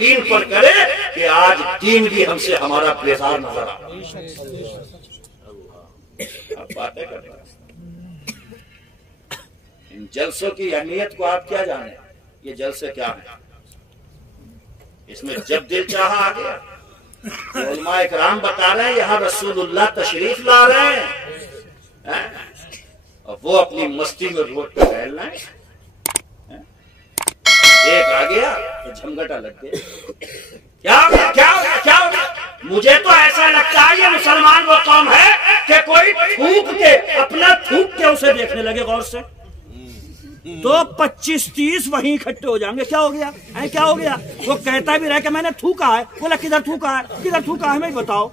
دین پر کرے کہ آج دین بھی ہم سے ہمارا بیزار نظر آ رہا ہے۔ آپ باتیں کرتے ہیں، ان جلسوں کی اہمیت کو آپ کیا جانیں؟ یہ جلسے کیا ہیں؟ اس میں جب دل چاہا آ گیا، علماء اکرام بتا رہے ہیں یہاں رسول اللہ تشریف لا رہے ہیں، اور وہ اپنی مستی میں روڈ پہ ٹہل رہے ہیں، ایک آ گیا تو جھمگٹا لگ گیا، کیا ہو گیا کیا ہو گیا کیا ہو گیا؟ مجھے تو ایسا لگتا ہے یہ مسلمان وہ قوم ہے کہ کوئی تھوک کے اپنا تھوک کے اسے دیکھنے لگے غور سے، تو 25-30 وہیں اکٹھے ہو جائیں گے۔ کیا ہو گیا کیا ہو گیا؟ وہ کہتا بھی رہا کہ میں نے تھوکا ہے، بولا کدھر تھوکا ہے کدھر تھوکا ہے ہمیں بتاؤ۔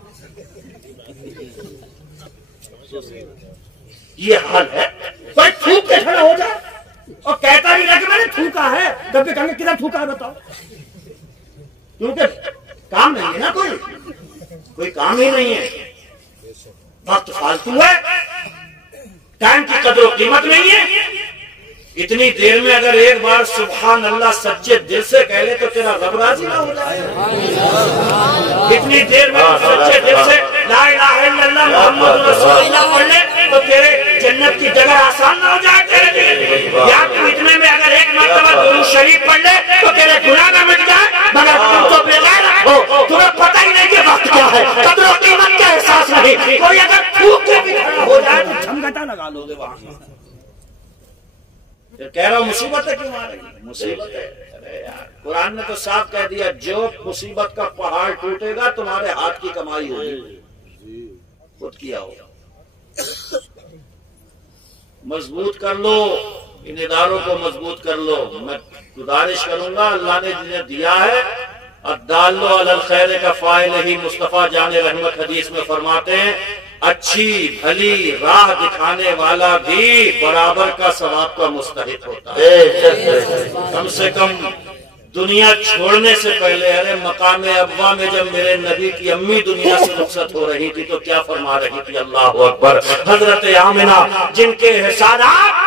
یہ حال ہے، کوئی تھوک کے کھڑا ہو جائے اور کہتا بھی رہا کہ میں نے تھوکا ہے، جب کہ کہیں گے کدھر تھوکا ہے بتاؤ، کیونکہ کام نہیں ہے نا، کوئی کام ہی نہیں ہے، وقت فالتو ہے، ٹائم کی قدر و قیمت نہیں ہے۔ اتنی دیر میں اگر ایک بار سبحان اللہ سچے دل سے کہہ لے تو تیرا رب راضی نہ ہو جائے؟ اتنی دیر میں سچے دل سے لا الہ الا اللہ محمد رسول اللہ پڑھ لے تو تیرے جنت کی جگہ آسان نہ ہو جائے تیرے لیے؟ یا تو اتنے میں اگر ایک مرتبہ درود شریف پڑھ لے تو تیرے گناہ نہ مٹ جائے؟ مگر تم تو بغیرت ہو، تمہیں پتہ ہی نہیں کہ وقت کیا ہے، قدر و قیمت کا احساس نہیں، کوئی اگر تھوک کے بھی کھڑا ہو جائے تو جھمگٹا لگا لو گے وہاں۔ کہہ رہا ہوں مصیبت ہے کیوں آ رہی ہے؟ مصیبت ہے، ارے یار قرآن نے تو صاف کہہ دیا جو مصیبت کا پہاڑ ٹوٹے گا تمہارے ہاتھ کی کمائی ہوگی، خود کیا ہوگا۔ مضبوط کر لو ان اداروں کو، مضبوط کر لو۔ میں گزارش کروں گا، اللہ نے جنہیں دیا ہے الدال علی الخیر کا فاعل ہی، مصطفیٰ جان رحمت حدیث میں فرماتے ہیں اچھی بھلی راہ دکھانے والا بھی برابر کا ثواب کا مستحق ہوتا ہے۔ کم سے کم دنیا چھوڑنے سے پہلے، ارے مقام ابوا میں جب میرے نبی کی امی دنیا سے رخصت ہو رہی تھی تو کیا فرما رہی تھی؟ اللہ اکبر۔ حضرت آمنہ جن کے احسانات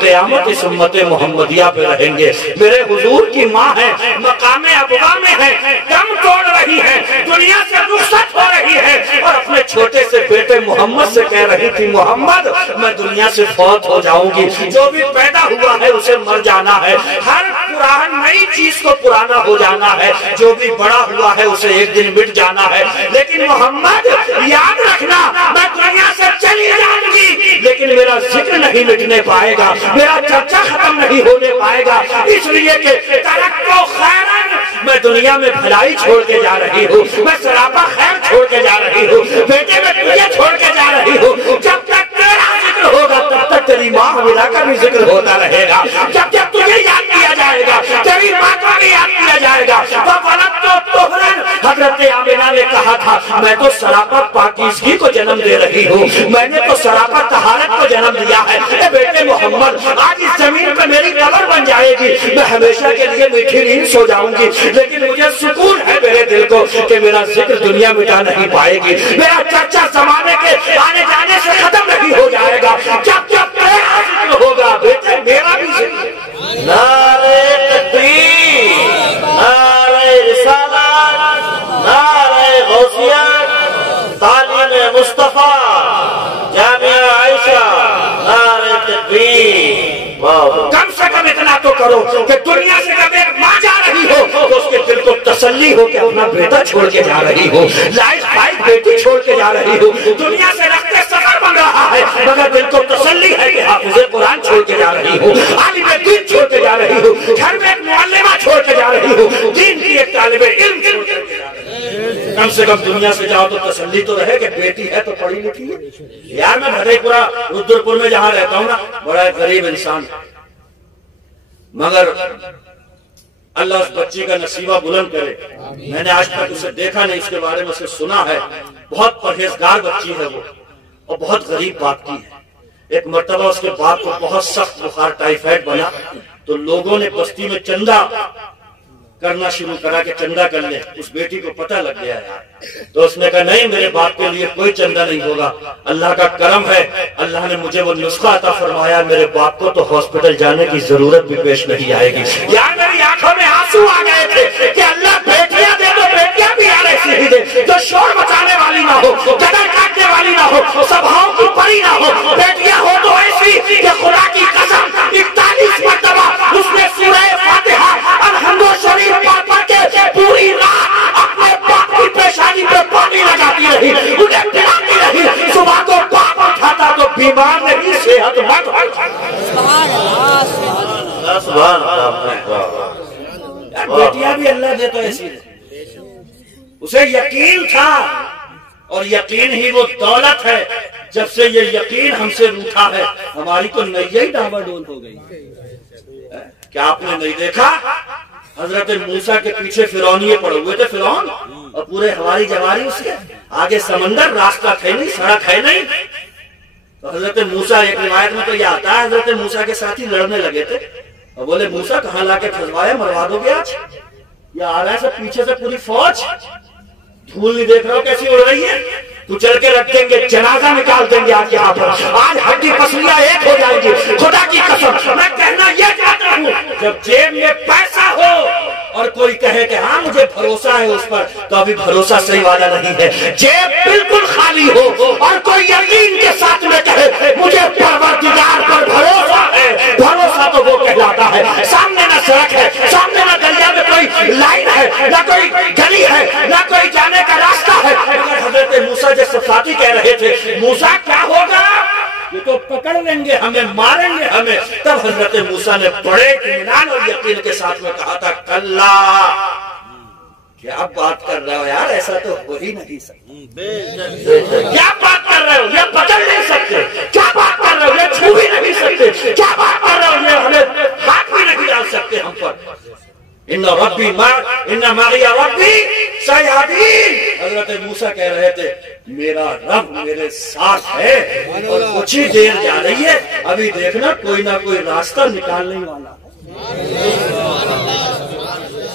قیامت اس امت محمدیہ پہ رہیں گے، میرے حضور کی ماں ہے، مقام ابوا میں ہے، دم توڑ رہی ہے، دنیا سے رخصت ہو رہی ہے، اور اپنے چھوٹے سے بیٹے محمد سے کہہ رہی تھی محمد میں دنیا سے فوت ہو جاؤں گی، جو بھی پیدا ہوا ہے اسے مر جانا ہے، ہر قرآن نئی چیز کو پرانا ہو جانا ہے، جو بھی بڑا ہوا ہے اسے ایک دن مٹ جانا ہے، لیکن محمد یاد رکھنا میں دنیا سے چلی جاؤں گی لیکن میرا ذکر نہیں مٹنے پائے گا، میرا چرچا ختم نہیں ہونے پائے گا، اس لیے کہ ترکتو خیرن، میں دنیا میں بھلائی چھوڑ کے جا رہی ہوں، میں سراپا خیر چھوڑ کے جا رہی ہوں، بیٹے میں تجھے چھوڑ کے جا رہی ہوں، جب تک تیرا ذکر ہوگا تب تک تیری ماں حمیدہ کا بھی ذکر ہوتا رہے گا، جب جب تجھے یاد کیا جائے گا تیری ماں کو بھی یاد کیا جائے گا۔ حضرت آمنہ نے کہا تھا میں تو سراپا پاکیزگی کو جنم دے رہی ہوں، میں نے تو سراپا طہارت کو جنم دیا ہے، اے بیٹے محمد آج اس زمین پہ میری قبر بن جائے گی، میں ہمیشہ کے لیے میٹھی نیند سو جاؤں گی، لیکن مجھے سکون ہے میرے دل کو کہ میرا ذکر دنیا مٹا نہیں پائے گی، میرا چرچا زمانے کے آنے جانے سے ختم نہیں ہو جائے گا، جب جب میرا ذکر ہوگا بیٹے میرا بھی ذکر۔ نعرہ تکبیر، نعرہ رسالت، نعرہ غوثیہ، تعلیم مصطفیٰ، جامعہ عائشہ، نعرہ تکبیر۔ کم سے کم اتنا تو کرو کہ دنیا سے جب ایک ماں جا رہی ہو تو اس کے دل کو تسلی ہو کہ اپنا بیٹا چھوڑ کے جا رہی ہو، لائف بائک بیٹی چھوڑ کے جا رہی ہو، دنیا سے رکھتے سفر بن رہا ہے مگر دل کو تسلی ہے کہ حافظ قرآن چھوڑ کے جا رہی ہو، عالم دین چھوڑ کے جا رہی ہو، گھر میں ایک معلمہ چھوڑ کے جا رہی ہو، دین کی ایک طالب علم چھوڑ کے جا رہی ہو۔ کم سے کم دنیا سے جاؤ تو تسلی تو رہے کہ بیٹی ہے تو پڑھی لکھی ہے۔ یار میں بھدے پورا رودرپور میں جہاں رہتا ہوں نا، بڑا غریب انسان مگر اللہ اس بچی کا نصیبہ بلند کرے، میں نے آج تک اسے دیکھا نہیں، اس کے بارے میں اسے سنا ہے، بہت پرہیزگار بچی ہے وہ، اور بہت غریب باپ کی ہے۔ ایک مرتبہ اس کے باپ کو بہت سخت بخار ٹائیفائڈ بنا تو لوگوں نے بستی میں چندہ کرنا شروع کرا کہ چندہ کر لیں، اس بیٹی کو پتہ لگ گیا یار، تو اس نے کہا نہیں میرے باپ کے لیے کوئی چندہ نہیں ہوگا، اللہ کا کرم ہے، اللہ نے مجھے وہ نسخہ عطا فرمایا، میرے باپ کو تو ہاسپٹل جانے کی ضرورت بھی پیش نہیں آئے گی۔ یار میری آنکھوں میں آنسو آ گئے تھے کہ اللہ اللہ دے تو ایسی دے. اسے یقین تھا اور یقین ہی وہ دولت ہے. جب سے یہ یقین ہم سے روٹھا ہے ہماری تو نئی ہی ڈاما ڈول ہو گئی. کیا آپ نے نہیں دیکھا حضرت موسیٰ کے پیچھے فرعونیے پڑے ہوئے تھے, فرعون اور پورے ہماری جواری اس کے آگے سمندر, راستہ ہے نہیں, سڑک ہے نہیں. تو حضرت موسیٰ, ایک روایت میں تو یہ آتا ہے حضرت موسیٰ کے ساتھ ہی لڑنے لگے تھے اور بولے موسیٰ کہاں لا کے پھنسوایا, مروا دو گے آج. یہ آ رہا ہے سب پیچھے سے پوری فوج, دھول نہیں دیکھ رہا ہو کیسی اڑ رہی ہے. تو چل کے رکھ دیں گے, جنازہ نکال دیں گے آج یہاں پر, آج ہڈی پسلیاں ایک ہو جائیں گی. خدا کی قسم میں کہنا یہ چاہتا ہوں, جب جیب میں پیسہ ہو اور کوئی کہے کہ ہاں مجھے بھروسہ ہے اس پر, تو ابھی بھروسہ صحیح والا نہیں ہے. جیب بالکل خالی ہو اور کوئی یقین کے ساتھ میں کہے مجھے پروردگار پر بھروسہ ہے, بھروسہ تو وہ کہلاتا ہے. سامنے نہ سڑک ہے, سامنے نہ دریا میں کوئی لائن ہے, نہ کوئی گلی ہے, نہ کوئی جانے کا راستہ ہے. حضرت موسیٰ جیسے ساتھی کہہ رہے تھے موسیٰ کیا ہوگا, یہ تو پکڑ لیں گے ہمیں, ماریں گے ہمیں. تب حضرت موسیٰ نے بڑے اطمینان اور یقین کے ساتھ میں کہا تھا کلا, کیا بات کر رہے ہو یار, ایسا تو ہو ہی نہیں سکتا. کیا بات کر رہے ہو, یہ پکڑ نہیں سکتے. کیا بات کر رہے ہو, یہ چھو بھی نہیں سکتے. کیا بات کر رہے ہو, یہ ہمیں ہاتھ بھی نہیں ڈال سکتے ہم پر. ان ربی ان معی ربی سیہدین. حضرت موسیٰ کہہ رہے تھے میرا رب میرے ساتھ ہے اور کچھ ہی دیر جا رہی ہے, ابھی دیکھنا کوئی نہ کوئی راستہ نکالنے والا.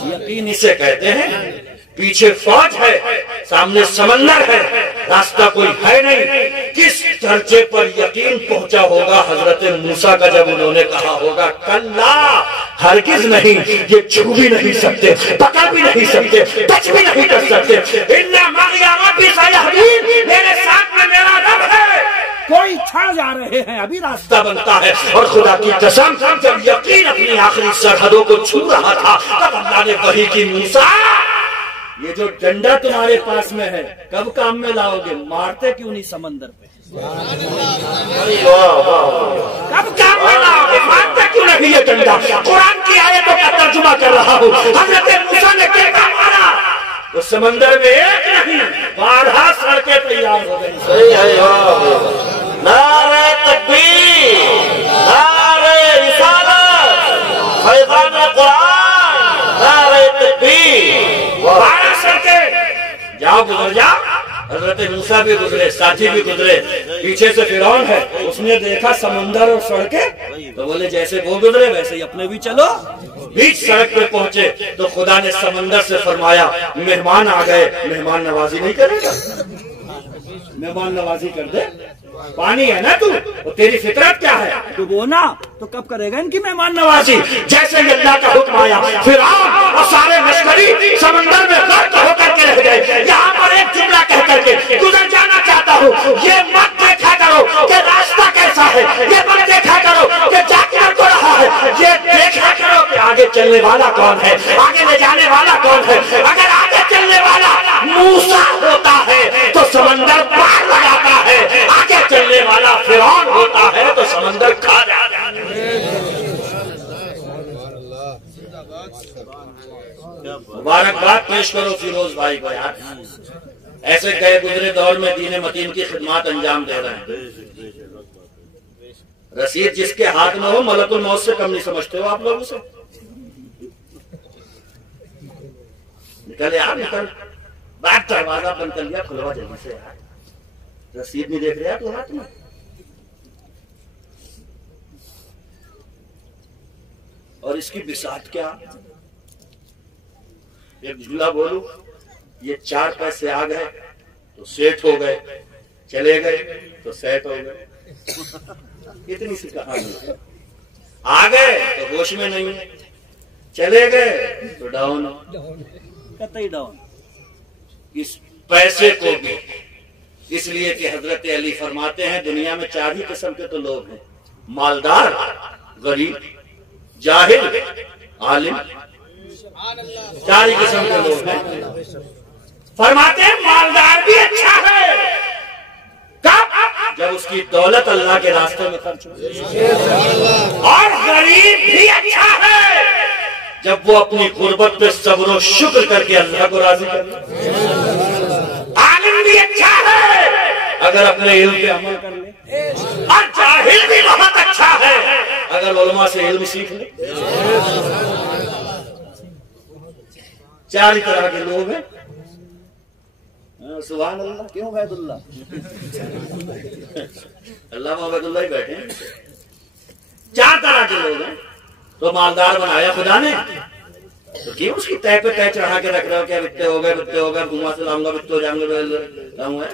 یقین اسے کہتے ہیں. پیچھے فوج ہے, سامنے سمندر ہے, راستہ کوئی ہے نہیں. کس درجے پر یقین پہنچا ہوگا حضرت موسیٰ کا جب انہوں نے کہا ہوگا کلا, ہرگز نہیں, یہ چھو بھی نہیں سکتے, پکڑ بھی نہیں سکتے, ٹچ بھی نہیں کر سکتے. ان معی ربی سیہدین, میرے ساتھ میں میرا رب ہے, کوئی چھڑ جا رہے ہیں ابھی راستہ بنتا ہے. اور خدا کی قسم جب یقین اپنی آخری سرحدوں کو چھو رہا تھا تب اللہ نے وحی کی موسیٰ یہ جو ڈنڈا تمہارے پاس میں ہے کب کام میں لاؤ گے, مارتے کیوں نہیں سمندر پہ, کب کام میں لاؤ گے, مارتے کیوں نہیں یہ ڈنڈا. قرآن کی آیتوں کا ترجمہ کر رہا ہوں. حضرت موسیٰ نے کیا مارا تو سمندر میں ایک نہیں 12 سڑکیں تیار ہو گئی. نعرہ تکبیر, نعرہ رسالت, فیضان قرآن, نعرہ تکبیر. 12 سڑکیں, جاؤ گزر جاؤ. حضرت موسیٰ بھی گزرے, ساتھی بھی گزرے. پیچھے سے فرعون ہے, اس نے دیکھا سمندر اور سڑکیں تو بولے جیسے وہ گزرے ویسے ہی اپنے بھی چلو. بیچ سڑک پہ پہنچے تو خدا نے سمندر سے فرمایا مہمان آ گئے, مہمان نوازی نہیں کرے گا, مہمان نوازی کر دے. پانی ہے نا تو تیری فطرت کیا ہے, ڈبونا, تو کب کرے گا ان کی مہمان نوازی. جیسے ہی اللہ کا حکم آیا فرعون اور سارے لشکری سمندر میں غرق ہو کر کے رہ گئے. یہاں پر ایک جملہ کہہ کر کے گزر جانا چاہتا ہوں, یہ مت دیکھا کرو کہ راستہ کیسا ہے, یہ مت دیکھا کرو کہ جانور کو رہا ہے, یہ دیکھا کرو کہ آگے چلنے والا کون ہے, آگے لے جانے والا کون ہے. اگر آگے چلنے والا موسیٰ ہوتا ہے تو سمندر پار لگاتا ہے, آگے چلنے والا فرعون ہوتا ہے تو سمندر کھا جاتا ہے. مبارکباد پیش کرو فیروز بھائی کو یار, ایسے گئے گزرے دور میں دین متین کی خدمات انجام دے رہے ہیں. رسید جس کے ہاتھ میں ہو ملک الموت سے کم نہیں سمجھتے ہو آپ لوگ اسے. نکل یار نکل, بات دروازہ بند کر لیا, کھلوا جلدی سے یار, رسید نہیں دیکھ رہے تو ہاتھ میں. اور اس کی بساط کیا, ایک جھولا بولو, یہ 4 پیسے آ گئے تو سیٹ ہو گئے, چلے گئے تو سیٹ ہو گئے. اتنی سی کہانی. آ گئے تو ہوش میں نہیں, چلے گئے تو ڈاؤن, قطعی ڈاؤن. اس پیسے کو بھی اس لیے کہ حضرت علی فرماتے ہیں دنیا میں 4 ہی قسم کے تو لوگ ہیں, مالدار, غریب, جاہل, عالم. 4 ہی قسم کے لوگ ہیں. فرماتے ہیں مالدار بھی اچھا ہے کب, جب اس کی دولت اللہ کے راستے میں خرچ ہو, اور غریب بھی اچھا ہے جب وہ اپنی غربت پہ صبر و شکر کر کے اللہ کو راضی کر لے. عالم بھی اچھا ہے اگر اپنے علم پہ عمل کر لے، اور جاہل بھی بہت اچھا ہے اگر علماء سے علم سیکھ لے. چار طرح کے لوگ ہیں. سبحان اللہ. کیوں عبید اللہ؟ اللہ عبید اللہ ہی بیٹھے ہیں. چار طرح کے لوگ ہیں. تو مالدار بنایا خدا نے تو کیوں اس کی تہ پہ تہ چڑھا کے رکھ رہا ہو؟ کیا بتے ہو گئے گھما سے لاؤں گا بتے ہو جاؤں گے.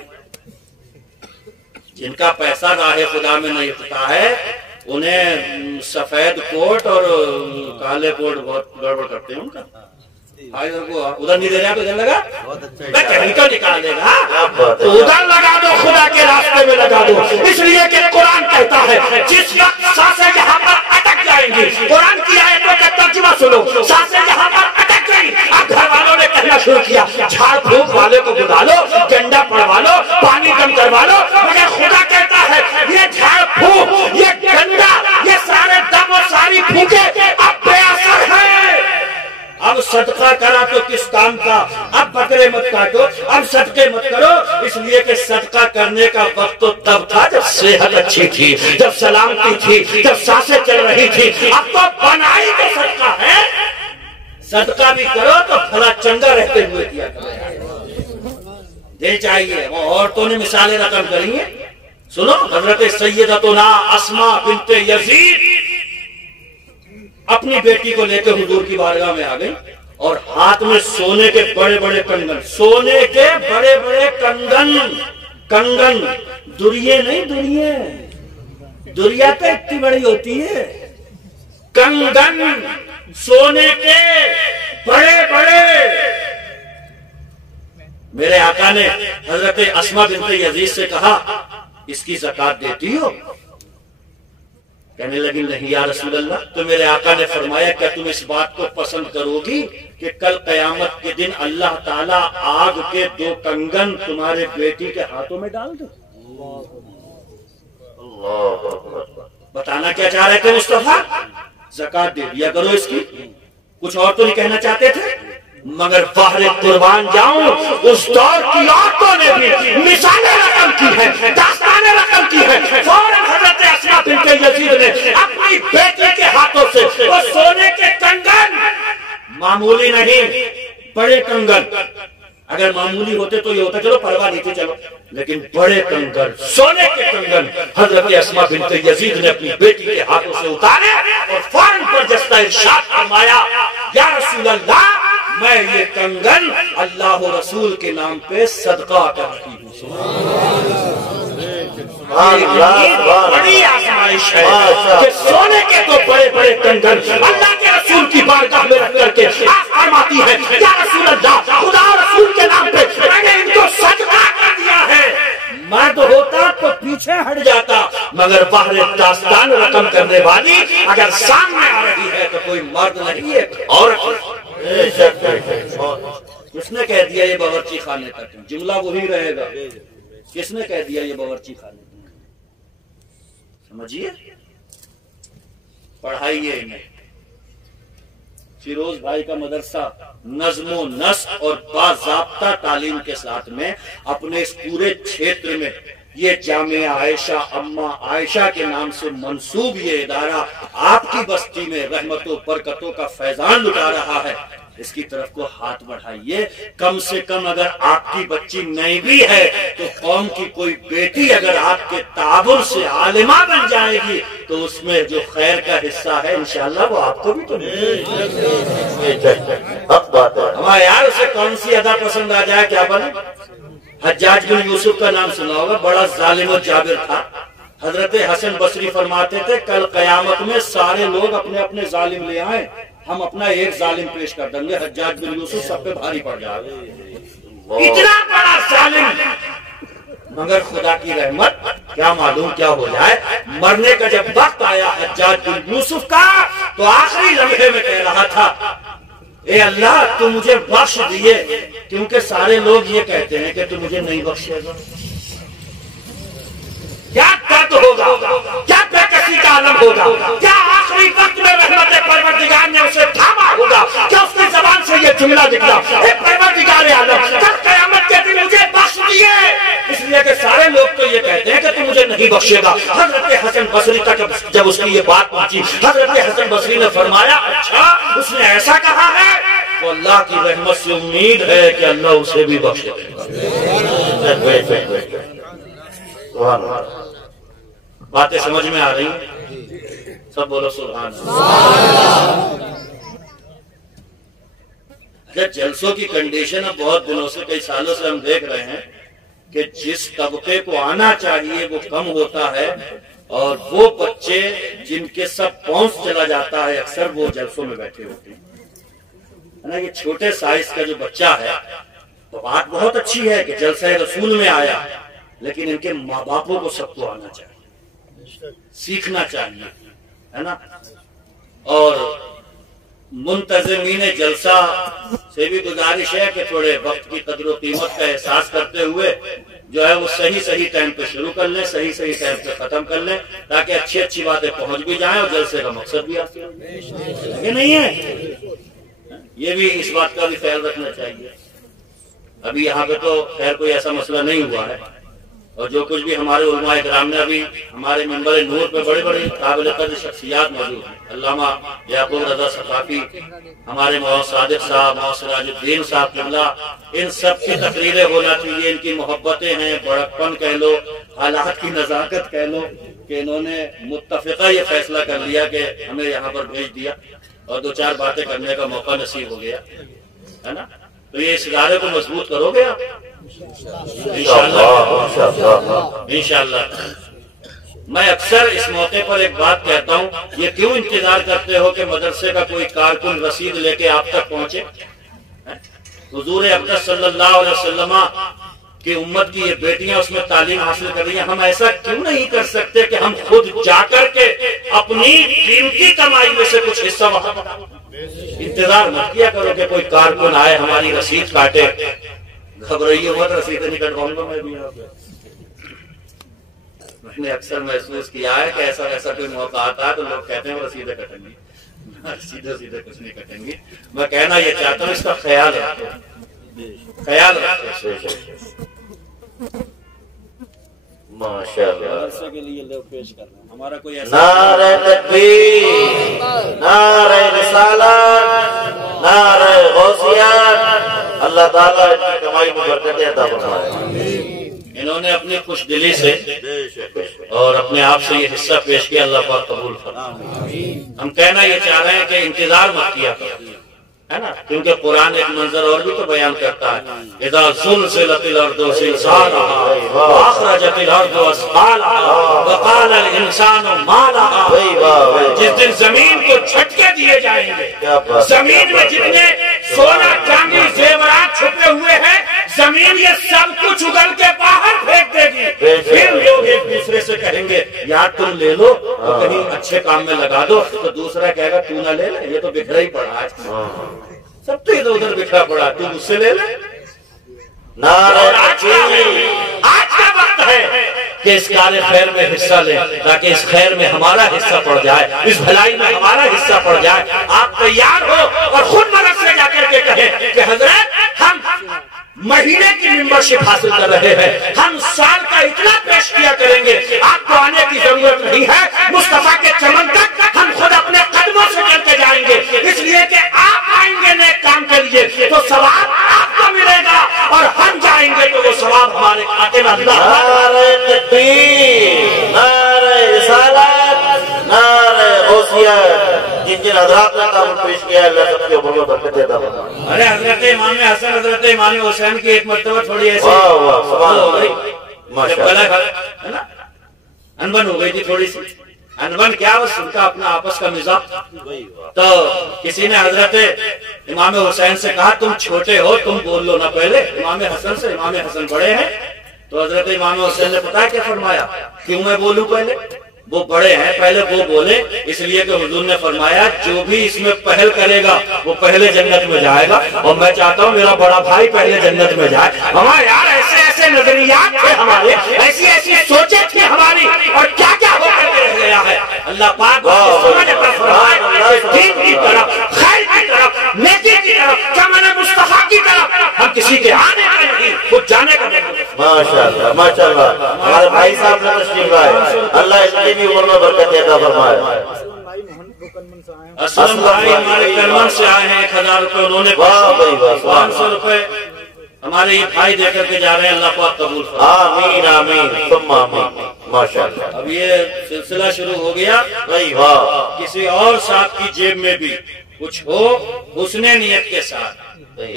جن کا پیسہ راہ خدا میں نہیں ہوتا ہے انہیں سفید کوٹ اور کالے کوٹ بہت گڑبڑ کرتے ہیں. ان کا ادھر نہیں دے رہا تو ادھر لگا کہیں تو نکال دے گا. ادھر لگا دو، خدا کے راستے میں لگا دو. اس لیے کہ قرآن کہتا ہے جس وقت سانسیں یہاں پر اٹک جائیں گی، قرآن کی آیتوں کا ترجمہ سنو، سانسیں یہاں پر اٹک گئی. اب گھر والوں نے کہنا شروع کیا جھاڑ پھونک والے کو بلا لو، ڈنڈا پڑوا لو، پانی کم کروا لو. مگر خدا کہتا ہے یہ جھاڑ پھونک، یہ ڈنڈا، یہ سارے دم اور ساری پھونکے اب بے اثر ہے. اب صدقہ کرا تو کس کام کا؟ اب بکرے مت کاٹو، اب صدقے مت کرو. اس لیے کہ صدقہ کرنے کا وقت تو تب تھا جب صحت اچھی تھی، جب سلامتی تھی، جب سانسیں چل رہی تھی. اب تو بنائی تو صدقہ ہے. صدقہ بھی کرو تو بھلا چنگا رہتے ہوئے کیا کرو. دل چاہیے. عورتوں نے مثالیں رقم کری ہیں. سنو، حضرت سیدتنا اسماء بنت یزید اپنی بیٹی کو لے کے حضور کی بارگاہ میں آ گئی اور ہاتھ میں سونے کے بڑے بڑے کنگن، سونے کے بڑے بڑے کنگن، دریے نہیں، دریا تو اتنی بڑی ہوتی ہے. کنگن سونے کے بڑے بڑے. میرے آقا نے حضرت اسماء بنت یزید سے کہا اس کی زکات دیتی ہو؟ کہنے لگی نہیں یا رسول اللہ. تو میرے آقا نے فرمایا کیا تم اس بات کو پسند کرو گی کہ کل قیامت کے دن اللہ تعالیٰ آگ کے 2 کنگن تمہارے بیٹی کے ہاتھوں میں ڈال دے؟ بتانا کیا چاہ رہے تھے مصطفیٰ؟ زکات دے دیا کرو اس کی. کچھ اور تو نہیں کہنا چاہتے تھے. مگر باہر قربان جاؤں اس دور کی عورتوں نے بھی مثالیں رقم کی ہے، داستانیں رقم کی ہے. فوراً حضرت اسماء بنت یزید نے اپنی بیٹی کے ہاتھوں سے وہ سونے کے کنگن، معمولی نہیں بڑے کنگن، اگر معمولی ہوتے تو یہ ہوتا چلو پرواہ نہیں تھی چلو، لیکن بڑے کنگن، سونے کے کنگن حضرت اسماء بنت یزید نے اپنی بیٹی کے ہاتھوں سے اتارے اور فوراً برجستہ ارشاد فرمایا یا رسول اللہ میں یہ کنگن اللہ و رسول کے نام پہ صدقہ کرتی ہوں. بڑی آزمائش ہے کہ سونے کے 2 بڑے بڑے کنگن اللہ کے رسول کی بارگاہ میں رکھ کر کے آپ فرماتی ہے یا رسول اللہ خدا و رسول کے نام پہ میں نے ان کو صدقہ کر دیا ہے. مرد ہوتا تو پیچھے ہٹ جاتا، مگر باہر داستان رقم کرنے والی اگر سامنے آ رہی ہے تو کوئی مرد نہیں ہے عورت. کس نے کہہ دیا یہ باورچی خانے تک؟ جملہ وہی رہے گا. کس نے کہہ دیا یہ باورچی خانے تک؟ سمجھیے، پڑھائیے انہیں. فیروز بھائی کا مدرسہ نظم و نسق اور باضابطہ تعلیم کے ساتھ میں اپنے اس پورے چھیتر میں یہ جامعہ عائشہ اما عائشہ کے نام سے منسوب یہ ادارہ آپ کی بستی میں رحمتوں برکتوں کا فیضان لٹا رہا ہے. اس کی طرف کو ہاتھ بڑھائیے. کم سے کم اگر آپ کی بچی نہیں بھی ہے تو قوم کی کوئی بیٹی اگر آپ کے تعاون سے عالمہ بن جائے گی تو اس میں جو خیر کا حصہ ہے انشاءاللہ وہ آپ کو بھی تو نہیں. ہمارے یار اسے کون سی ادا پسند آ جائے کیا بنے. حجاج بن یوسف کا نام سنا ہوگا، بڑا ظالم و جابر تھا. حضرت حسن بصری فرماتے تھے کل قیامت میں سارے لوگ اپنے اپنے ظالم لے آئیں، ہم اپنا ایک ظالم پیش کر دیں گے. حجاج بن یوسف سب پہ بھاری پڑ جائے گا، اتنا بڑا ظالم. مگر خدا کی رحمت کیا معلوم کیا ہو جائے. مرنے کا جب وقت آیا حجاج بن یوسف کا تو آخری لمحے میں کہہ رہا تھا اے اللہ تو مجھے بخش دیے، کیونکہ سارے لوگ یہ کہتے ہیں کہ تو مجھے نہیں بخشے گا. کیا درد ہوگا، کیا بے کسی کا عالم ہوگا؟ کیا آخری وقت میں رحمت پروردگار نے اسے تھاما ہوگا؟ کیا اس کی زبان سے یہ جملہ نکلا، اے پروردگار عالم کل قیامت کے دن مجھے بخش دیے؟ اس لیے کہ سارے لوگ تو یہ کہتے ہیں کہ تو مجھے نہیں بخشے گا۔ حضرت حسن بصری تک جب اس کی یہ بات پہنچی، حضرت حسن بصری نے فرمایا اچھا اس نے ایسا کہا ہے، تو اللہ کی رحمت سے امید ہے کہ اللہ اسے بھی بخشے گا۔ باتیں سمجھ میں آ رہی ہیں؟ سب بولو سبحان اللہ۔ جلسوں کی کنڈیشن اب بہت دنوں سے، کئی سالوں سے ہم دیکھ رہے ہیں کہ جس طبقے کو آنا چاہیے وہ کم ہوتا ہے، اور وہ بچے جن کے سب پہنچ چلا جاتا ہے اکثر وہ جلسوں میں بیٹھے ہوتے ہیں۔ یہ چھوٹے سائز کا جو بچہ ہے، تو بات بہت اچھی ہے کہ جلسہ رسول میں آیا، لیکن ان کے ماں باپوں کو سب کو آنا چاہیے، سیکھنا چاہیے، ہے نا۔ اور منتظمین جلسہ سے بھی گزارش ہے کہ تھوڑے وقت کی قدر و قیمت کا احساس کرتے ہوئے جو ہے وہ صحیح ٹائم پہ شروع کر لیں، صحیح ٹائم پہ ختم کر لیں، تاکہ اچھی باتیں پہنچ بھی جائیں اور جلسے کا مقصد بھی حاصل ہو۔ یہ نہیں ہے، یہ بھی اس بات کا بھی خیال رکھنا چاہیے۔ ابھی یہاں پہ تو خیر کوئی ایسا مسئلہ نہیں ہوا ہے، اور جو کچھ بھی ہمارے علماء کرام نے ابھی ہمارے منبر نور پہ بڑے بڑے قابل قدر شخصیات موجود ہیں، علامہ یعقوب رضا ثقافی، ہمارے مولانا صادق صاحب، مولانا سراج الدین صاحب قبلہ، ان سب کی تقریریں ہونا چاہیے۔ ان کی محبتیں ہیں، بڑکپن کہہ لو، حالات کی نزاکت کہہ لو، کہ انہوں نے متفقہ یہ فیصلہ کر لیا کہ ہمیں یہاں پر بھیج دیا اور دو چار باتیں کرنے کا موقع نصیب ہو گیا، ہے نا۔ تو یہ اس ادارے کو مضبوط کرو گے آپ انشاءاللہ۔ میں اکثر اس موقع پر ایک بات کہتا ہوں، یہ کیوں انتظار کرتے ہو کہ مدرسے کا کوئی کارکن رسید لے کے آپ تک پہنچے؟ حضور اقدس صلی اللہ علیہ وسلم کی امت کی یہ بیٹیاں اس میں تعلیم حاصل کر رہی ہیں، ہم ایسا کیوں نہیں کر سکتے کہ ہم خود جا کر کے اپنی قیمتی کمائی میں سے کچھ حصہ وہاں پر؟ انتظار مت کیا کرو کہ کوئی کارکن آئے ہماری رسید کاٹے، گھبرائیے مت، رسید نہیں کٹواؤں گا میں بھی۔ میں نے اکثر محسوس کیا ہے کہ ایسا کوئی موقع آتا ہے تو لوگ کہتے ہیں وہ رسیدیں کٹیں گی، سیدھے کچھ نہیں کٹیں گی۔ میں کہنا یہ چاہتا ہوں اس کا خیال رکھو، خیال رکھو۔ ماشاءاللہ کے لیے لوگ پیش کر رہے ہیں، ہمارا کوئی ایسا نعرہ تکبیر، نعرہ رسالت، نعرہ غوثیت، اللہ تعالیٰ ان کی کمائی میں برکتیں عطا فرمائے۔ انہوں نے اپنی خوش دلی سے اور اپنے آپ سے یہ حصہ پیش کیا، اللہ پاک قبول فرمائے۔ ہم کہنا یہ چاہ رہے ہیں کہ انتظار مت کیا کرو، ہے نا، کیونکہ قرآن ایک منظر اور بھی تو بیان کرتا ہے، اذا زلزلت الارض زلزالها واخرجت الارض اثقالها وقال الانسان ما لها۔ جس دن زمین کو جھٹکے دیے جائیں گے، زمین میں جتنے سونا چاندی زیورات چھپے ہوئے ہیں، زمین یہ سب کچھ اگل کے باہر پھینک دے گی۔ پھر لوگ ایک دوسرے سے کہیں گے یار تم لے لو تو کہیں اچھے کام میں لگا دو، تو دوسرا کہے گا تو نہ لے لے، یہ تو بکھرا ہی پڑا ہے، سب تو ادھر ادھر بکھرا پڑا، تو مجھ سے لے لے۔ آج کا وقت ہے کہ اس کار خیر میں حصہ لیں، تاکہ اس خیر میں ہمارا حصہ پڑ جائے، اس بھلائی میں ہمارا حصہ پڑ جائے۔ آپ تیار ہو اور خود مدد سے جا کر کے کہیں کہ حضرت ہم مہینے کی ممبرشپ حاصل کر رہے ہیں، ہم سال کا اتنا پیش کیا کریں گے، آپ کو آنے کی ضرورت نہیں ہے، مصطفیٰ کے چمن تک ہم خود اپنے قدموں سے چل کے جائیں گے، اس لیے کہ آپ آئیں گے نیک کام کے لیے تو ثواب آپ کو ملے گا، اور ہم جائیں گے تو وہ ثواب ہمارے کھاتے میں اللہ۔ نعرہ تکبیر، نعرہ رسالت، نعرہ غوثیت۔ جن حضرات نے کام پیش کیا ہے اللہ سب کے عمر میں برکتیں عطا فرمائے۔ ارے حضرت امام حسن، حضرت امام حسین کی ایک مرتبہ تھوڑی ایسی سبحان اللہ، انبن ہو گئی تھی تھوڑی سی۔ انبن کیا، وہ ان کا اپنا آپس کا مزاج، تو کسی نے حضرت امام حسین سے کہا تم چھوٹے ہو تم بول لو نہ پہلے امام حسن سے، امام حسن بڑے ہیں۔ تو حضرت امام حسین نے پتا کیا فرمایا، کیوں میں بولوں پہلے، وہ بڑے ہیں پہلے وہ بولے، اس لیے کہ حضور نے فرمایا جو بھی اس میں پہل کرے گا وہ پہلے جنت میں جائے گا، اور میں چاہتا ہوں میرا بڑا بھائی پہلے جنت میں جائے۔ ہمارے یار ایسے ایسے نظریات تھے ہمارے، ایسی ایسی سوچیں تھی ہماری، اور کیا کیا ہو کر کے رہ گیا ہے۔ اللہ پاک سمجھ عطا فرمائے دین کی طرف، خیر کی طرف، نیکی کی طرف، چمن مصطفیٰ کی طرف ہم کسی کے آنے کا نہیں، خود جانے کا نہیں۔ ماشاءاللہ ماشاءاللہ، ہمارے بھائی صاحب نے تشریف لائے، اللہ اس کی بھی عمر میں برکت عطا فرمائے۔ اسلم بھائی ہمارے کرمن سے آئے ہیں، 1000 روپے انہوں نے 500 روپے ہمارے یہ بھائی دے کر کے جا رہے ہیں، اللہ پاک قبول فرمائے۔ آمین آمین ثم آمین۔ ماشاءاللہ اب یہ سلسلہ شروع ہو گیا، کسی اور صاحب کی جیب میں بھی کچھ ہو حسن نیت کے ساتھ،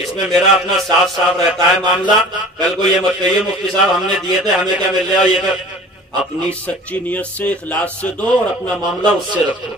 اس میں میرا اپنا صاف صاف رہتا ہے معاملہ۔ کل کو یہ مت کہیے مفتی صاحب ہم نے دیے تھے ہمیں کیا مل رہا، یہ کہ اپنی سچی نیت سے اخلاص سے دو اور اپنا معاملہ اس سے رکھو،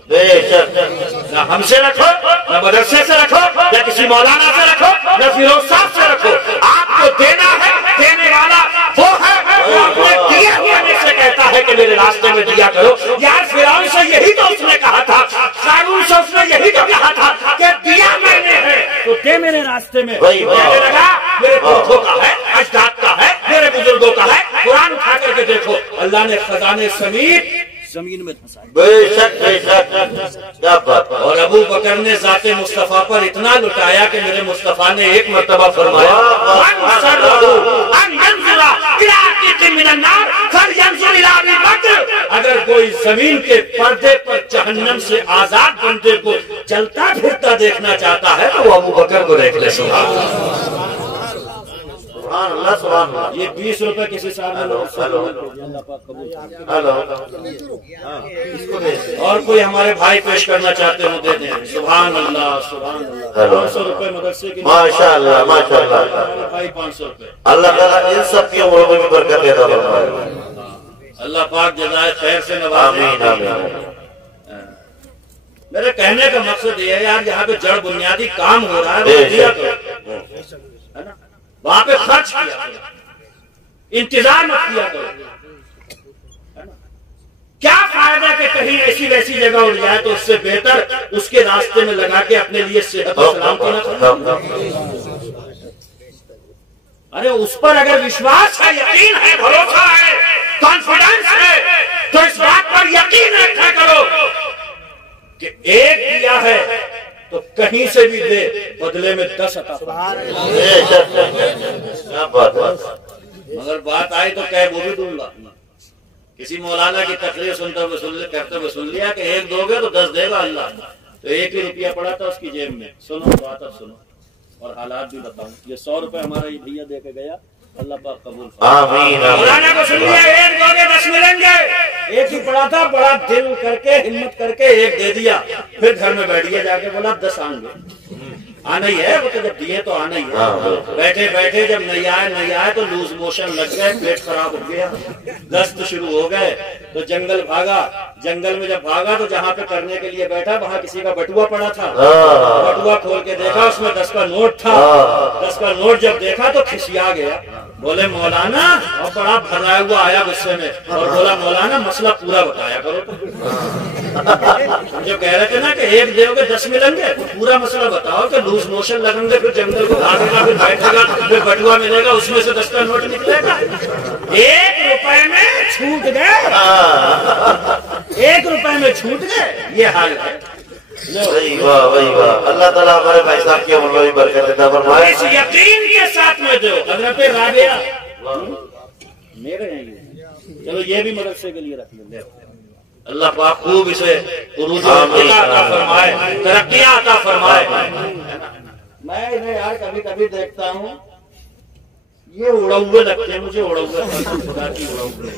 نہ ہم سے رکھو، نہ مدرسے سے رکھو، نہ کسی مولانا سے رکھو، نہ فیروز صاحب سے رکھو۔ آپ کو دینا ہے، دینے والا وہ ہے جو اپنے دیے ہوئے میں سے کہتا ہے کہ میرے راستے میں دیا کرو۔ یار فرعون سے یہی تو اس نے کہا تھا، قارون سے اس نے یہی تو کہا تھا کہ دیا میں نے ہے تو دے میرے راستے میں۔ کہنے لگا میرے پرکھوں کا ہے، اجداد کا ہے، میرے بزرگوں کا ہے۔ قرآن اٹھا کر کے دیکھو، اللہ نے خزانے سمیت زمین میں دھنسائے، بے شک بے شک، کیا بات ہے۔ اور ابو بکر نے ذات مصطفیٰ پر اتنا لٹایا کہ میرے مصطفیٰ نے ایک مرتبہ فرمایا اگر کوئی زمین کے پردے پر جہنم سے آزاد بندے کو چلتا پھرتا دیکھنا چاہتا ہے تو وہ ابو بکر کو دیکھ لے۔ سبحان اللہ سبحان اللہ۔ یہ 20 روپے کسی صاحب نے اور کوئی ہمارے بھائی پیش کرنا چاہتے ہوں دے دیں۔ سبحان اللہ سبحان اللہ۔ 500 روپے مدرسے کے ماشاءاللہ ماشاءاللہ، ہمارے بھائی 500 روپے۔ اللہ تعالیٰ ان سب کی عمروں میں بھی برکت عطا فرمائے۔ اللہ پاک جزائے خیر سے نوازے۔ آمین آمین۔ میرے کہنے کا مقصد یہ ہے یار جہاں پہ جڑ بنیادی کام ہو رہا ہے وہ دیا کرو، ہے نا؟ وہاں پہ خرچ کیا کرو، انتظار مت کیا کرو، ہے نا؟ کیا فائدہ کہ کہیں ایسی ویسی جگہ اڑ جائے تو اس سے بہتر اس کے راستے میں لگا کے اپنے لیے صحت و سلامتی نہ کرو۔ ارے اس پر اگر وشواس ہے، یقین ہے، بھروسہ ہے، کانفیڈنس ہے تو اس بات پر یقین رکھا کرو کہ ایک دیا ہے تو کہیں سے بھی دے، بدلے میں 10 عطا فرمائے۔ کیا بات ہے۔ مگر بات آئی تو کہ وہ بھی دوں گا۔ کسی مولانا کی تقریر سنتے ہوئے سن لیا کہ ایک دو گے تو 10 دے گا اللہ، تو 1 ہی روپیہ پڑا تھا اس کی جیب میں۔ سنو بات اب سنو اور حالات بھی بتاؤں۔ یہ 100 روپے ہمارا یہ بھیا دے کے گیا، اللہ پاک قبول فرمائے۔ آمین مولانا کو سن لیا ایک دو گے 10 ملیں گے، ایک ہی پڑا تھا، بڑا دل کر کے ہمت کر کے ایک دے دیا، پھر گھر میں بیٹھ گیا، جا کے بولا 10 آئیں گے۔ آنا ہی ہے وہ تو، جب دیے تو آنا ہی ہے۔ بیٹھے بیٹھے جب نہیں آئے تو لوز موشن لگ گئے، پیٹ خراب ہو گیا، دست شروع ہو گئے تو جنگل بھاگا۔ جنگل میں جب بھاگا تو جہاں پہ کرنے کے لیے بیٹھا وہاں کسی کا بٹوا پڑا تھا، بٹوا کھول کے دیکھا اس میں 10 کا نوٹ تھا۔ 10 کا نوٹ جب دیکھا تو کھسیا گیا، بولے مولانا، اور بڑا بھرایا ہوا آیا غصے میں اور بولا مولانا مسئلہ پورا بتایا کرو۔ جو کہہ رہے تھے نا کہ ایک دے گے 10 ملیں گے، پورا مسئلہ بتاؤ کہ لوز موشن لگیں گے، پھر جنگل کو بھاگے گا، پھر بیٹھے گا، پھر بٹوا ملے گا، اس میں سے 10 کا نوٹ نکلے گا۔ 1 روپے میں چھوٹ گئے، 1 روپے میں چھوٹ گئے، یہ حال ہے۔ واہ واہ واہ، اللہ تعالیٰ ہمارے بھائی صاحب کی عمر میں بھی برکت عطا فرمائے۔ اس یقین کے ساتھ میں دو۔ حضرت رابعہ میرے ہیں یہ، چلو یہ بھی مدرسے کے لیے رکھ لیں۔ اللہ پاک خوب اسے عروج عطا فرمائے، ترقیاں عطا فرمائے۔ میں انہیں یار کبھی کبھی دیکھتا ہوں یہ اڑا ہوئے لگتے ہیں مجھے، اڑا ہوئے خدا کی اڑا ہوئے۔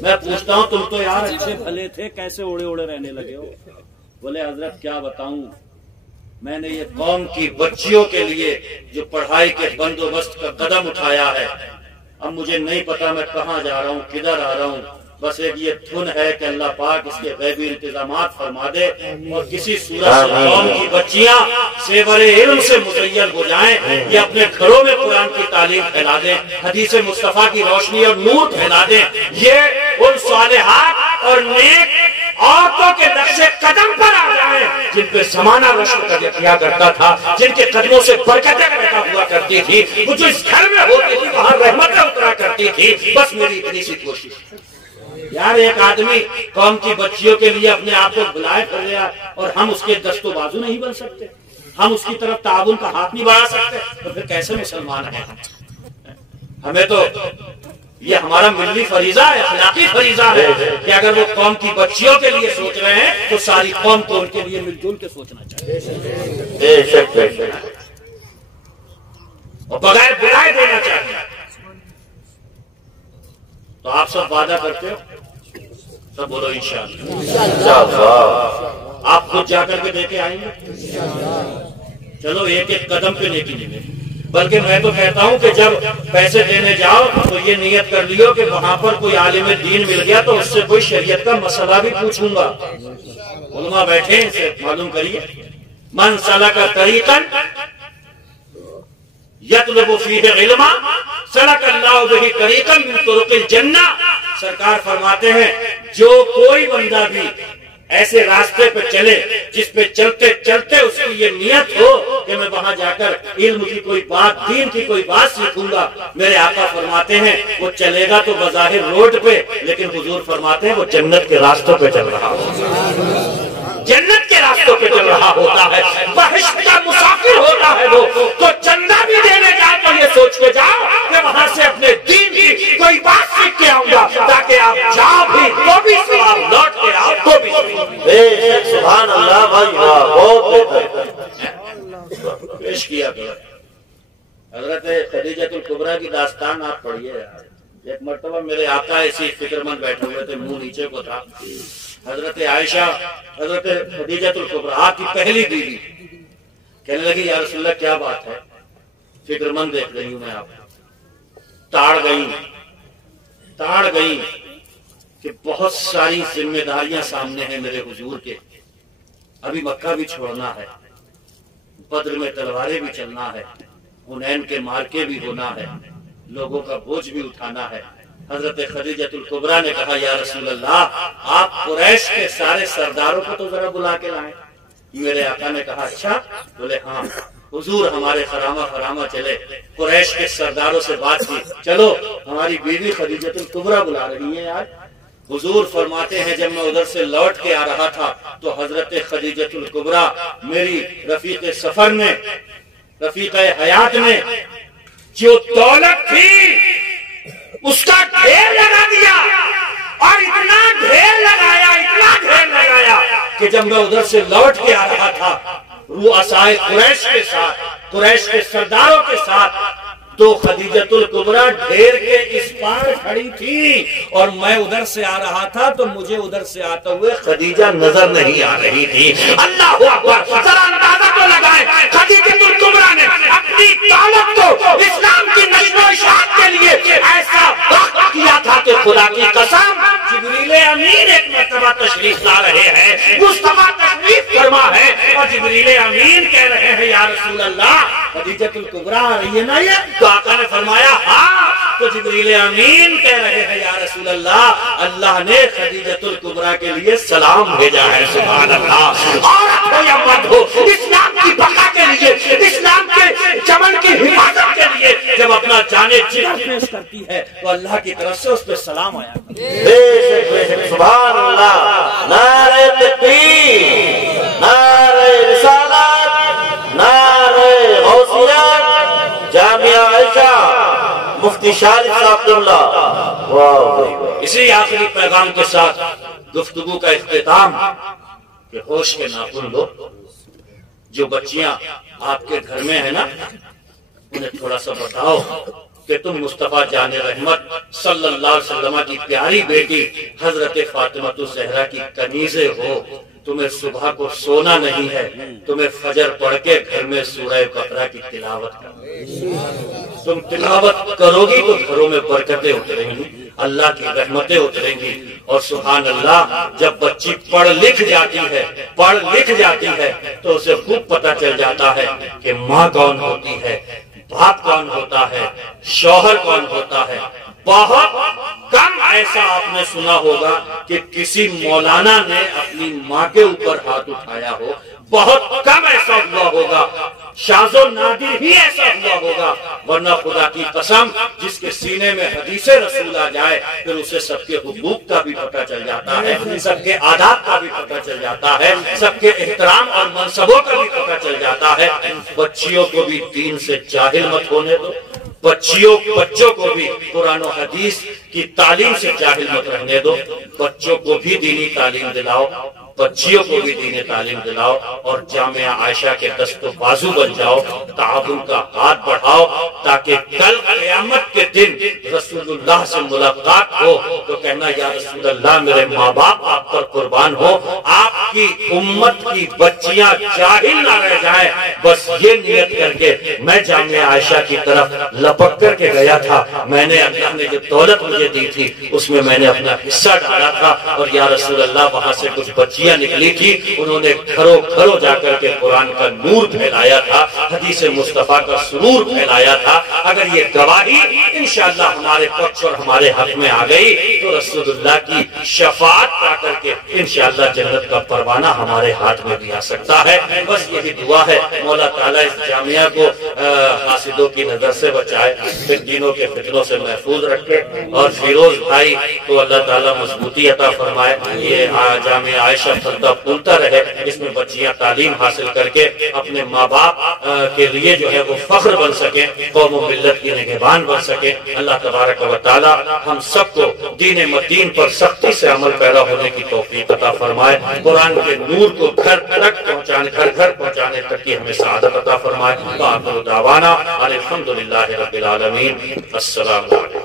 میں پوچھتا ہوں تم تو یار اچھے بھلے تھے، کیسے اڑے اڑے رہنے لگے ہو؟ بولے حضرت کیا بتاؤں، میں نے یہ قوم کی بچیوں کے لیے جو پڑھائی کے بندوبست کا قدم اٹھایا ہے، اب مجھے نہیں پتا میں کہاں جا رہا ہوں، کدھر آ رہا ہوں، بس ایک یہ دھن ہے کہ اللہ پاک اس کے غیبی انتظامات فرما دے اور کسی صورت سے قوم کی بچیاں زیور علم سے مزین ہو جائیں، یہ اپنے گھروں میں قرآن کی تعلیم پھیلا دیں، حدیث مصطفیٰ کی روشنی اور نور پھیلا دیں، یہ ان صالحات اور نیک عورتوں کے نقش قدم پر آ جائیں جن پہ زمانہ رشک کیا کرتا تھا، جن کے قدموں سے برکتیں پیدا ہوا کرتی تھی، وہ جو اس گھر میں ہوتی تھی وہاں رحمتیں اترا کرتی تھی۔ بس میری اتنی سی کوشش، یار ایک آدمی قوم کی بچیوں کے لیے اپنے آپ کو بلائے کر لیا اور ہم اس کے دست و بازو نہیں بن سکتے، ہم اس کی طرف تعاون کا ہاتھ نہیں بڑھا سکتے، تو پھر کیسے مسلمان ہیں؟ ہمیں تو یہ ہمارا ملی فریضہ ہے، اخلاقی فریضہ ہے کہ اگر وہ قوم کی بچیوں کے لیے سوچ رہے ہیں تو ساری قوم کو ان کے لیے مل جل کے سوچنا چاہیے اور بغیر برائے دینا چاہیے۔ تو آپ سب وعدہ کرتے ہو؟ سب بولو انشاءاللہ۔ آپ خود جا کر کے دے کے آئیں گے؟ چلو ایک ایک قدم پہ لے کے لیں، بلکہ میں تو کہتا ہوں کہ جب پیسے دینے جاؤ تو یہ نیت کر لیو کہ وہاں پر کوئی عالم دین مل گیا تو اس سے کوئی شریعت کا مسئلہ بھی پوچھوں گا۔ علماء بیٹھے ان سے معلوم کریے، من سلک طریقا یطلب فیہ علما سلک اللہ بہ طریقا من طرق الجنہ۔ سرکار فرماتے ہیں جو کوئی بندہ بھی ایسے راستے پہ چلے جس پہ چلتے چلتے اس کی یہ نیت ہو کہ میں وہاں جا کر علم کی کوئی بات، دین کی کوئی بات سیکھوں گا، میرے آقا فرماتے ہیں وہ چلے گا تو بظاہر روڈ پہ، لیکن حضور فرماتے ہیں وہ جنت کے راستوں پہ چل رہا ہوگا، جنت کے راستوں پہ چل رہا ہوتا ہے، بہشت کا مسافر ہوتا ہے وہ۔ تو چندہ بھی دینے جاؤ تو یہ سوچ کے جاؤ کہ وہاں سے اپنے دین کی کوئی بات سیکھ کے آؤں گا، تاکہ آپ جاؤ بھی تو بھی ثواب، لوٹ کے آؤ تو بھی ثواب۔ سبحان اللہ بھائی، بہت بہتر پیش کیا گیا۔ حضرت خدیجہ الکبریٰ کی داستان آپ پڑھیے۔ ایک مرتبہ میرے آقا ایسی فکر مند بیٹھے ہوئے تھے، منہ نیچے کو تھا۔ حضرت عائشہ حضرت خدیجہ الکبریٰ آپ کی پہلی بیوی کہنے لگی یا رسول اللہ کیا بات ہے، فکر مند دیکھ رہی ہوں میں آپ، تاڑ گئی کہ بہت ساری ذمہ داریاں سامنے ہیں میرے حضور کے، ابھی مکہ بھی چھوڑنا ہے، بدر میں تلواریں بھی چلنا ہے، حنین کے مارکے بھی ہونا ہے، لوگوں کا بوجھ بھی اٹھانا ہے۔ حضرت خدیجہ الکبریٰ نے کہا یا رسول اللہ آپ قریش کے سارے سرداروں کو تو ذرا بلا کے لائیں۔ میرے آقا نے کہا اچھا؟ بولے ہاں۔ حضور ہمارے خرامہ چلے، قریش کے سرداروں سے بات کی، چلو ہماری بیوی خدیجہ الکبریٰ بلا رہی ہیں آج۔ حضور فرماتے ہیں جب میں ادھر سے لوٹ کے آ رہا تھا تو حضرت خدیجہ الکبریٰ میری رفیق سفر میں، رفیق حیات میں جو دولت تھی اس کا ڈھیر لگا دیا، اور اتنا ڈھیر لگایا کہ جب میں ادھر سے لوٹ کے آ رہا تھا رؤسائے قریش کے ساتھ، قریش کے سرداروں کے ساتھ، تو خدیجہ الکبریٰ ڈھیر کے اس پار کھڑی تھی اور میں ادھر سے آ رہا تھا تو مجھے ادھر سے آتے ہوئے خدیجہ نظر نہیں آ رہی تھی۔ اللہ اکبر، ذرا اندازہ تو لگائیں خدیجہ الکبریٰ نے اپنی دولت کو اسلام کی نشر و اشاعت کے لیے ایسا وقت کیا تھا کہ خدا کی قسم جبریل امین ایک مرتبہ تشریف لا رہے ہیں، مصطفیٰ تشریف فرما ہے اور جبریل امین کہہ رہے ہیں یا رسول اللہ خدیجہ الکبریٰ آ رہی ہے نا یہ؟ تو آقا نے فرمایا ہاں۔ تو جبریل امین کہہ رہے ہیں یا رسول اللہ اللہ نے خدیجہ الکبریٰ کے لیے سلام بھیجا ہے۔ سبحان اللہ۔ عورت ہو یا مرد ہو، اسلام کی بقا کے لیے، اسلام کے چمن کی حفاظت کے لیے جب اپنا جانے جگر پیش کرتی ہے تو اللہ کی طرف سے اس پہ سلام آیا۔ سبحان اللہ۔ نعرہ تکبیر، نعرہ رسالت، نعرہ غوثیت، جامعہ عائشہ، مفتی شارف صاحب اللہ۔ واہ۔ اسی آخری پیغام کے ساتھ گفتگو کا اختتام کہ ہوش کے ناخن لو، جو بچیاں آپ کے گھر میں ہیں نا انہیں تھوڑا سا بتاؤ کہ تم مصطفیٰ جان رحمت صلی اللہ علیہ وسلم کی پیاری بیٹی حضرت فاطمہ الزہرا کی کنیزیں ہو، تمہیں صبح کو سونا نہیں ہے، تمہیں فجر پڑھ کے گھر میں سورہ بقرہ کی تلاوت کرو، تم تلاوت کرو گی تو گھروں میں برکتیں اتریں گی، اللہ کی رحمتیں اتریں گی۔ اور سبحان اللہ جب بچی پڑھ لکھ جاتی ہے تو اسے خوب پتہ چل جاتا ہے کہ ماں کون ہوتی ہے، باپ کون ہوتا ہے، شوہر کون ہوتا ہے۔ بہت کم ایسا آپ نے سنا ہوگا کہ کسی مولانا نے اپنی ماں کے اوپر ہاتھ اٹھایا ہو، بہت کم ایسا ہوا ہوگا، شاذ و نادر ہی ایسا ہوا ہوگا، ورنہ خدا کی قسم جس کے سینے میں حدیث رسول آ جائے پھر اسے سب کے حقوق کا بھی پتہ چل جاتا ہے، سب کے آداب کا بھی پتہ چل جاتا ہے، سب کے احترام اور منصبوں کا بھی پتہ چل جاتا ہے۔ بچیوں کو بھی دین سے جاہل مت ہونے دو، بچوں کو بھی قرآن و حدیث کی تعلیم سے جاہل مت رہنے دو، بچوں کو بھی دینی تعلیم دلاؤ، بچیوں کو بھی دینی تعلیم دلاؤ، اور جامعہ عائشہ کے دست و بازو بن جاؤ، تعاون کا ہاتھ بڑھاؤ، تاکہ کل قیامت کے دن رسول اللہ سے ملاقات ہو تو کہنا یا رسول اللہ میرے ماں باپ آپ پر قربان ہو، آپ کی امت کی بچیاں جاہل نہ رہ جائیں۔ بس یہ نیت کر کے میں جامعہ عائشہ کی طرف لپک کر کے گیا تھا، میں نے اللہ نے جو دولت مجھے دی تھی اس میں میں نے اپنا حصہ ڈالا تھا، اور یا رسول اللہ وہاں سے کچھ بچیاں نکلی تھی، انہوں نے گھروں گھروں جا کر کے قرآن کا نور پھیلایا تھا، حدیث مصطفیٰ کا سرور پھیلایا تھا۔ اگر یہ گواہی انشاءاللہ ہمارے پکش اور ہمارے حق میں آ گئی تو رسول اللہ کی شفاعت پا کر کے انشاءاللہ جنت کا پروانہ ہمارے ہاتھ میں بھی آ سکتا ہے۔ بس یہی دعا ہے، مولا تعالیٰ اس جامعہ کو حاسدوں کی نظر سے بچائے، فتنوں کے فتنوں سے محفوظ رکھے، اور فیروز بھائی کو اللہ تعالیٰ مضبوطی عطا فرمائے، یہ جامعہ عائشہ پھلتا پھولتا رہے، اس میں بچیاں تعلیم حاصل کر کے اپنے ماں باپ کے لیے جو ہے وہ فخر بن سکیں، قوم و ملت کی نگہبان بن سکیں۔ اللہ تبارک و تعالی ہم سب کو دین متین پر سختی سے عمل پیرا ہونے کی توفیق عطا فرمائے، قرآن کے نور کو گھر تک پہنچانے، گھر گھر پہنچانے تک کی ہمیں سعادت عطا فرمائے۔ وآخر دعوانا الحمدللہ رب العالمین۔ السلام علیکم۔